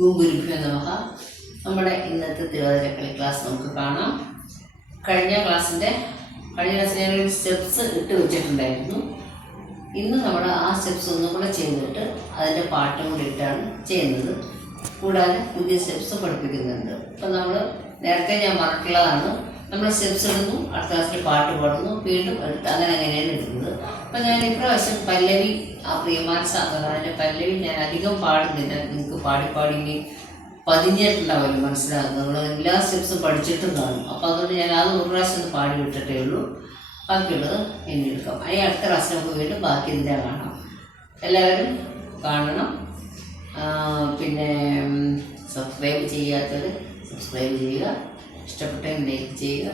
ഗുരുഭ്യോ നമഃ നമ്മുടെ ഇന്നത്തെ തിരുവാതിരക്കളി ക്ലാസ് നമുക്ക് കാണാം. കഴിഞ്ഞ ക്ലാസ്സിന്റെ കഴിഞ്ഞ ക്ലാസ്സിൽ ഞാനൊരു സ്റ്റെപ്സ് ഇട്ട് വെച്ചിട്ടുണ്ടായിരുന്നു. ഇന്ന് നമ്മൾ ആ സ്റ്റെപ്സ് ഒന്നും കൂടെ ചെയ്തിട്ട് അതിന്റെ പാട്ടും കൂടി ഇട്ടാണ് ചെയ്യുന്നത്. കൂടാതെ പുതിയ സ്റ്റെപ്സ് പഠിപ്പിക്കുന്നുണ്ട്. അപ്പം നമ്മൾ നേരത്തെ ഞാൻ പറഞ്ഞിട്ടുള്ളതാണ് നമ്മൾ സ്റ്റെപ്സ് ഇടുന്നു അടുത്ത ക്ലാസ്സിൽ പാട്ട് പാടുന്നു വീണ്ടും എടുത്ത് അങ്ങനെ അങ്ങനെയാണ് ഇടുന്നത് അപ്പം ഞാൻ ഇപ്രാവശ്യം പല്ലവി ആ പ്രിയമാൻ സാധനത്തിന്റെ പല്ലവി ഞാൻ അധികം പാടുന്നില്ല. നിങ്ങൾക്ക് പാടി പാടി പതിഞ്ഞിട്ടുണ്ടാവുമല്ലോ മനസ്സിലാകുന്നത്. നമ്മൾ എല്ലാ സ്റ്റെപ്സും പഠിച്ചിട്ടും കാണും. അപ്പം അതുകൊണ്ട് ഞാൻ അത് ഒരു പ്രാവശ്യം പാടി വിട്ടിട്ടേ ഉള്ളൂ. ബാക്കിയുള്ളത് ഇനി എടുക്കാം. അതിന് അടുത്ത ക്ലാസ്സിൽ നമുക്ക് വീണ്ടും ബാക്കി ഇതിന്റെ കാണാം. എല്ലാവരും കാണണം. പിന്നെ സബ്സ്ക്രൈബ് ചെയ്യാത്തവർ സബ്സ്ക്രൈബ് ചെയ്യുക. ഇഷ്ടപ്പെട്ടെങ്കിൽ ലൈക്ക് ചെയ്യുക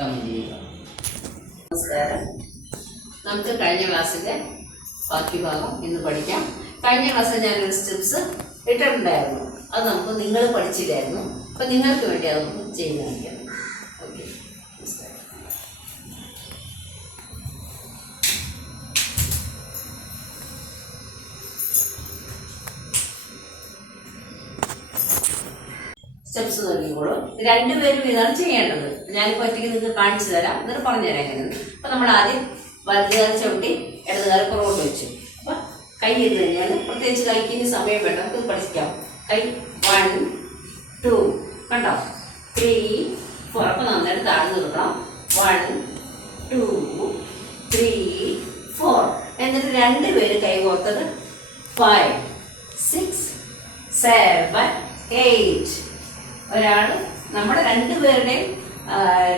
കമന്റ് ചെയ്യുക. നമസ്കാരം. നമുക്ക് കഴിഞ്ഞ ക്ലാസ്സിലെ ബാക്കി ഭാഗം ഇന്ന് പഠിക്കാം. കഴിഞ്ഞ ക്ലാസ്സിൽ ഞാനൊരു സ്റ്റെപ്സ് ഇട്ടിട്ടുണ്ടായിരുന്നു. അത് നമുക്ക് നിങ്ങൾ പഠിച്ചില്ലായിരുന്നു. അപ്പം നിങ്ങൾക്ക് വേണ്ടി അതൊന്ന് ചെയ്ത് കാണിക്കണം സ്റ്റെപ്സ് നോക്കിക്കോളൂ രണ്ടുപേരും ഇതാണ് ചെയ്യേണ്ടത്. ഞാനിപ്പോൾ ഒറ്റയ്ക്ക് നിങ്ങൾക്ക് കാണിച്ചു തരാം. എന്നിട്ട് പറഞ്ഞുതരാം എങ്ങനെയാണ് അപ്പം നമ്മൾ ആദ്യം വലതുകാലം ചവിട്ടി ഇടതുകാലം പുറകോട്ട് വെച്ചു. അപ്പം കൈ ചെയ്ത് കഴിഞ്ഞാൽ പ്രത്യേകിച്ച് കൈക്ക് ഇനി സമയം വേണ്ട. നമുക്ക് പഠിക്കാം. കൈ വൺ ടു. കണ്ടോ? ത്രീ ഫോർ അപ്പം നന്നായിട്ട് താഴ്ന്നു കൊടുക്കണം വൺ ടു ത്രീ ഫോർ എന്നിട്ട് രണ്ട് പേര് കൈ കോർത്തത് ഫൈവ് സിക്സ് സെവൻ എയ്റ്റ് ഒരാൾ നമ്മുടെ രണ്ടുപേരുടെയും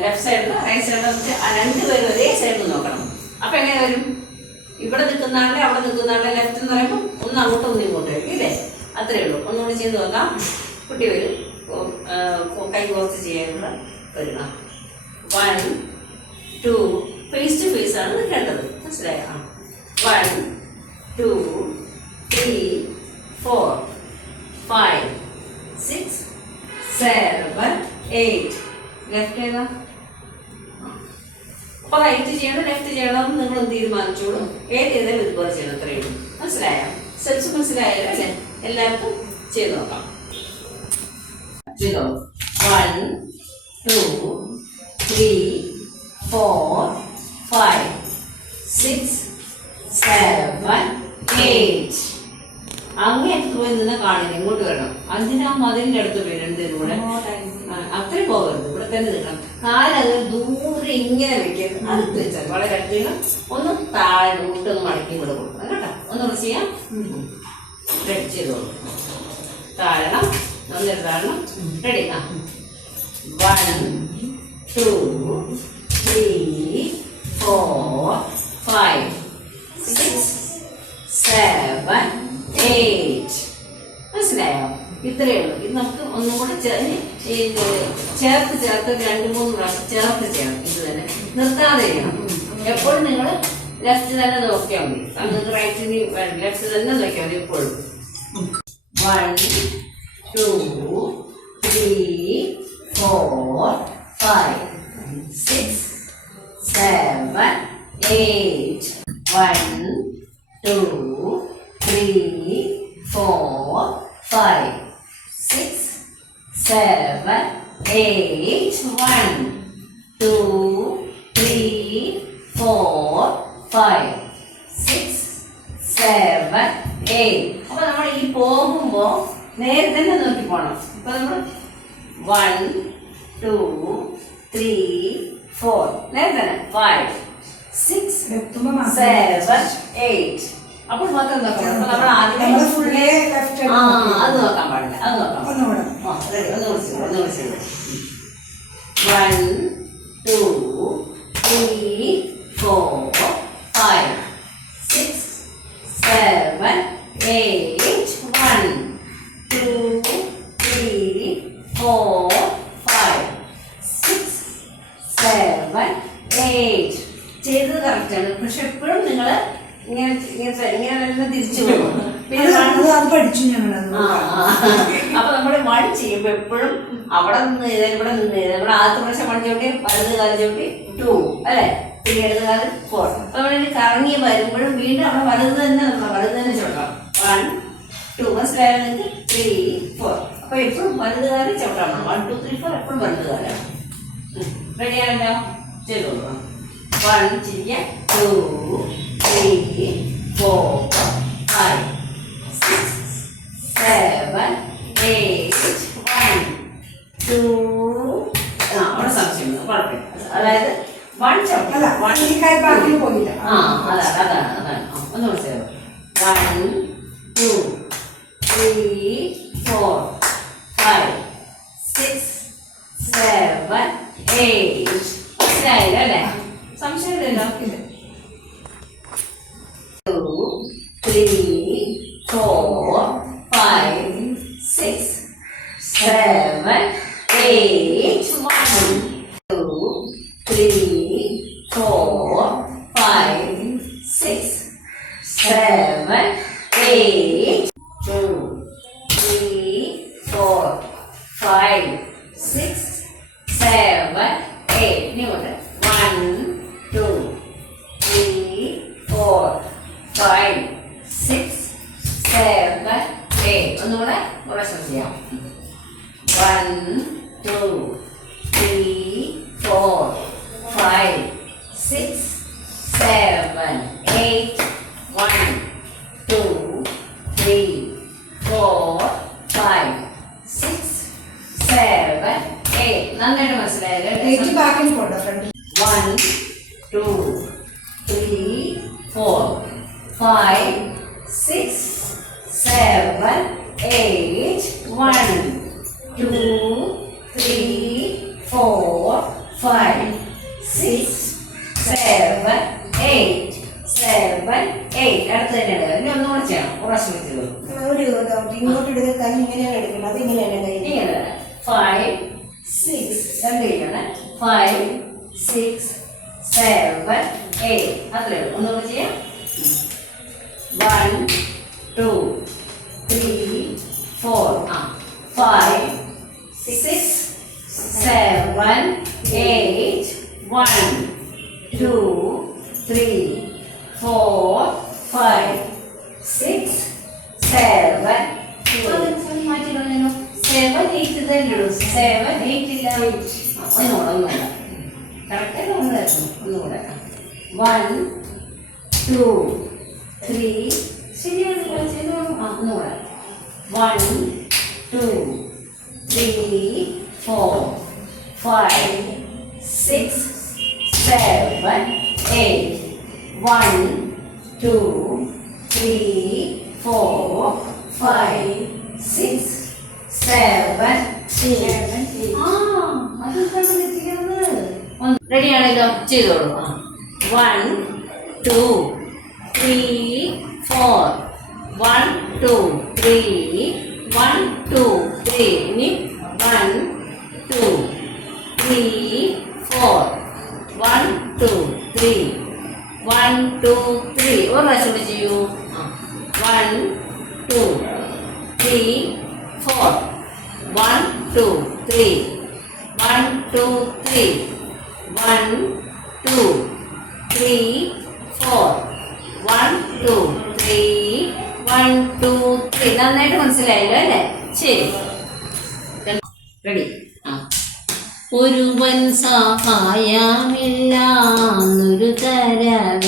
ലെഫ്റ്റ് സൈഡിൽ റൈറ്റ് സൈഡിൽ വെച്ച് ആ രണ്ടുപേരും ഒരേ സൈഡിൽ നോക്കണം. അപ്പം എങ്ങനെ വരും? ഇവിടെ നിൽക്കുന്ന ആളുടെ അവിടെ നിൽക്കുന്ന ആളുടെ ലെഫ്റ്റ് എന്ന് പറയുമ്പോൾ ഒന്ന് അങ്ങോട്ടും ഒന്ന് ഇങ്ങോട്ടും വരും ഇല്ലേ? അത്രയേ ഉള്ളൂ. ഒന്നുകൂടി ചെയ്ത് നോക്കാം. കുട്ടി വരും. കൈ കോർത്ത് ചെയ്യാനുള്ള വരും one two face two face ആണ് നിൽക്കേണ്ടത്. മനസ്സിലായ? One two three four five eight left ഏതാ? അപ്പൊ റൈറ്റ് ചെയ്യണം ലെഫ്റ്റ് ചെയ്യണം നിങ്ങൾ തീരുമാനിച്ചോളൂ? ഏത് ചെയ്താലും ഇതുപോലെ ചെയ്യണം അത്രയേ ഉള്ളൂ. മനസ്സിലായോ? സ്റ്റെപ്സ് മനസ്സിലായാലും അല്ലേ? എല്ലാവർക്കും ചെയ്ത് നോക്കാം. ചെയ്തോ വൺ ടു ത്രീ ഫോർ അങ്ങേ പോയി നിന്ന് കാണില്ല ഇങ്ങോട്ട് വരണം. അതിനാ മതിലിന്റെ അടുത്ത് കൂടെ അത്രയും പോകരുത് ഇവിടെ തന്നെ നിൽക്കണം. കാലത് ദൂരെ ഇങ്ങനെ വെക്കരുത്. അടുത്ത് വെച്ചാൽ വളരെ അടുത്തേക്ക് ഒന്ന് താഴെ മുട്ടൊന്ന് മടക്കി ഇവിടെ കൊടുക്കണം. കേട്ടോ? ഒന്നുകൂടെ ചെയ്യാം. റെഡി ചെയ്തോളൂ താഴണം. നന്നായിട്ട് താഴണം. റെഡി ആ. വൺ ടു ചേർത്ത് ചേർത്ത് രണ്ട് മൂന്ന് പ്രാവശ്യം ചേർത്ത് ചെയ്യണം ഇത് തന്നെ നിർത്താതെ ചെയ്യണം. എപ്പോഴും നിങ്ങൾ ലെഫ്റ്റ് തന്നെ നോക്കിയാൽ മതി. നിങ്ങൾക്ക് റൈറ്റിന് ലെഫ്റ്റ് തന്നെ നോക്കിയാൽ മതി എപ്പോഴും. One two three four five six seven eight one two three four five six seven, eight. One, two, three, four, five, six, seven, eight. അപ്പൊ നമ്മൾ ഈ പോകുമ്പോ നേരെ തന്നെ നോക്കി പോണം ഇപ്പൊ നമ്മൾ വൺ ടു ത്രീ ഫോർ നേരെ തന്നെ ഫൈവ് സിക്സ് സെവൻ എയ്റ്റ് അപ്പോൾ മൊത്തം നോക്കാം നമ്മൾ ആദ്യമേ നമ്മൾ full day left hand ആ നോക്കി. അത് നോക്കാൻ പാടില്ല അത് നോക്കാം ഒന്നുകൂടെ. ഒന്നുകൂടി ചെയ്യ്. One, two, three, four, five, six, seven, eight. One, two, three, four, five, six, ചെയ്തത് കറക്റ്റാണ് പക്ഷെ എപ്പോഴും നിങ്ങൾ ഇങ്ങനെ ഇങ്ങനെ ഇങ്ങനെ തിരിച്ചു പോകും പിന്നെ പഠിച്ചു ആ. അപ്പൊ നമ്മൾ മണി ചെയ്യുമ്പോ എപ്പോഴും അവിടെ നിന്ന് ചെയ്താൽ ഇവിടെ നിന്ന് ചെയ്താൽ ഇവിടെ ആദ്യത്തെ പ്രാവശ്യം വൺ ചവിട്ടി വലത് കാലം ചവിട്ടി ടു അല്ലെ? പിന്നെ ഇടത് കാലം ഫോർ അപ്പൊ നമ്മളിങ്ങനെ കറങ്ങി വരുമ്പോഴും വീണ്ടും അവിടെ വലത് തന്നെ നമ്മൾ വലത് തന്നെ ചവിട്ടണം. വൺ ടു മനസ്സിലായോ നിങ്ങൾക്ക് ത്രീ ഫോർ അപ്പൊ എപ്പോഴും വലത് കാലം ചവിട്ടണം. വൺ ടു ത്രീ ഫോർ എപ്പോഴും വലത് വലുതുകാലാണ് റെഡിയാണല്ലോ ചെയ്തോളൂ. വൺ ചിരിക്ക ടു ത്രീ ഫോർ ടു ആ അവിടെ സംശയം കുഴപ്പമില്ല. അതായത് വൺ ചവിട്ടം അല്ല വൺ ഈ കൈ ബാക്കിൽ പോയില്ല ആ അതാണ് അതാണ് അതാണ്. ഒന്ന് മനസ്സിലാവും one two three four five six seven eight മനസ്സിലായില്ല? അല്ലേ? സംശയമില്ലല്ലോ? Two three four three four five six seven eight ഇനി One, two, three, four, five, six, seven, eight. ഒന്നുകൂടെ കൂടെ ശ്രദ്ധിക്കാം one two three four five six seven eight five, six, seven, eight. One, two, three, four, five, six, seven, eight. Seven, eight. അടുത്ത തന്നെയാണ് ഇനി ഒന്നുകൂടെ ചെയ്യണം പ്രാവശ്യം വെച്ചത് ഒരു. ഇങ്ങോട്ട് എടുക്കുക കൈ ഇങ്ങനെയാണ് എടുക്കുന്നത് അത് ഇങ്ങനെയാണ് കൈ ഇങ്ങനെ ഫൈവ് സിക്സ് രണ്ട് ചെയ്യണേ ഫൈവ് സിക്സ് സെവൻ എയ്റ്റ് അത്രേ ഉള്ളൂ ഒന്നുകൂടെ ചെയ്യാം വൺ ടു ത്രീ ഫോർ ആ five six seven eight one two three four five six seven മാറ്റി കളഞ്ഞു സെവൻ എയ്റ്റ് തന്നെ ഉള്ളൂ. സെവൻ എയ്റ്റ് ഇല്ല. ഒന്നുകൂടെ ഒന്നുകൂടെ കറക്റ്റായിട്ട് ഒന്നായിരുന്നു ഒന്നുകൂടെ വൺ ടു ത്രീ ശരിയാണ് ചെയ്തോളൂ ആ ഒന്നുകൂടെ one two three four five six seven eight one two three four five six seven റെഡിയാണല്ലോ ചെയ്തോളൂ. One two three four one two three one two three ഇനി one two three four one two three one two three ഒരു പ്രാവശ്യം കൂടി ചെയ്യൂ. One two three four one two three one two three one two three four one two three one two three നന്നായിട്ട് മനസ്സിലായല്ലോ അല്ലേ? ശരി. Ready ആ. ഒരുവൻ സഹായമില്ലാന്നൊരു തരവേദനയാൽ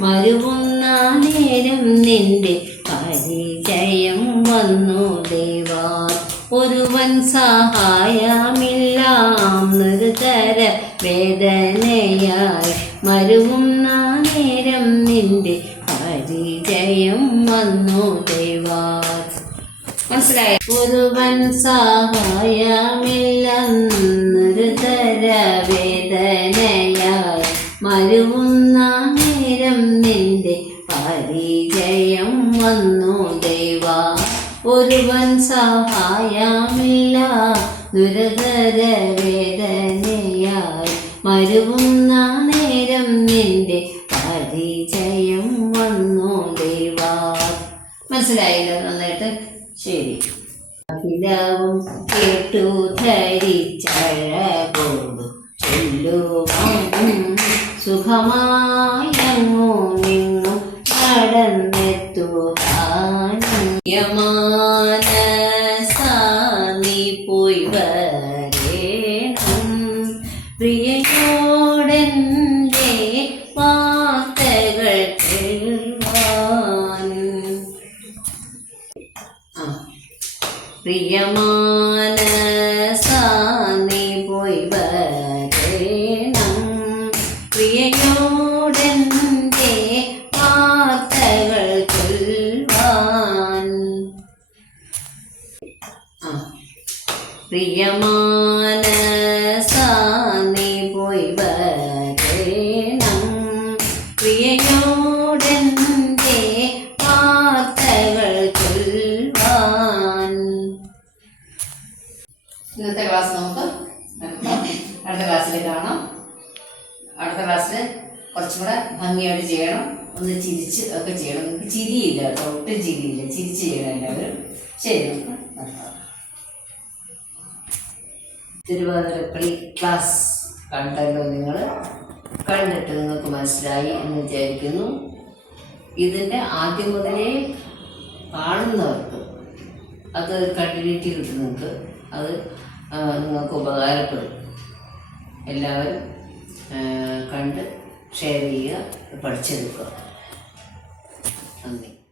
മരുവുന്ന നേരം നിന്റെ പരിചയം വന്നു ദേവാ. ഒരുവൻ സഹായമില്ലാന്നൊരു തര വേദനയായി മരുവുന്ന നിന്റെ പരിചയം വന്നു ദേവാ. മനസ്സിലായ? ഒരുവൻ സഹായമില്ലെന്നൊരു തര വേദനയായി മരുവുന്ന നേരം നിന്റെ പരിചയം വന്നു ദൈവാ. ഒരുവൻ സഹായമില്ല ദുരതര വേദനയായി മരുവുന്ന നേരം നിന്റെ പരിചയം മനസ്സിലായല്ലോ നന്നായിട്ട്. ശരി. അഖിലവും കേട്ടു ധരിച്ചഴകൊണ്ടു ചൊല്ലുവാൻ സുഖമായങ്ങോ നിന്നു നടന്നെത്തുവാൻ യമാനസാനി പ്രിയയോടെന്റെ വാർത്തകൾ ചൊൽവാൻ പ്രിയമാന പ്രിയമാനസാനി പോയി വരേണം. പ്രിയയോടെന്റെ വാർത്തകൾ ചൊൽവാൻ ഇന്നത്തെ ക്ലാസ് നമുക്ക് അടുത്ത ക്ലാസ്സിൽ കാണാം. അടുത്ത ക്ലാസ്സിൽ കുറച്ചും കൂടെ ഭംഗിയായിട്ട് ചെയ്യണം. ഒന്ന് ചിരിച്ച് ഒക്കെ ചെയ്യണം. നിങ്ങൾക്ക് ചിരിയില്ല കേട്ടോ. ഒട്ടും ചിരിയില്ല. ചിരിച്ച് ചെയ്യണം എല്ലാവരും. ശരി നമുക്ക് നിർത്താം തിരുവാതിരക്കളി ക്ലാസ് കണ്ടല്ലോ നിങ്ങൾ കണ്ടിട്ട് നിങ്ങൾക്ക് മനസ്സിലായി എന്ന് വിചാരിക്കുന്നു. ഇതിന്റെ ആദ്യം മുതലേ കാണുന്നവർക്ക് അത് കണ്ടിന്യൂറ്റി കിട്ടും നിങ്ങൾക്ക്. അത് നിങ്ങൾക്ക് ഉപകാരപ്പെടും. എല്ലാവരും കണ്ട് ഷെയർ ചെയ്യുക പഠിച്ചെടുക്കുക. നന്ദി.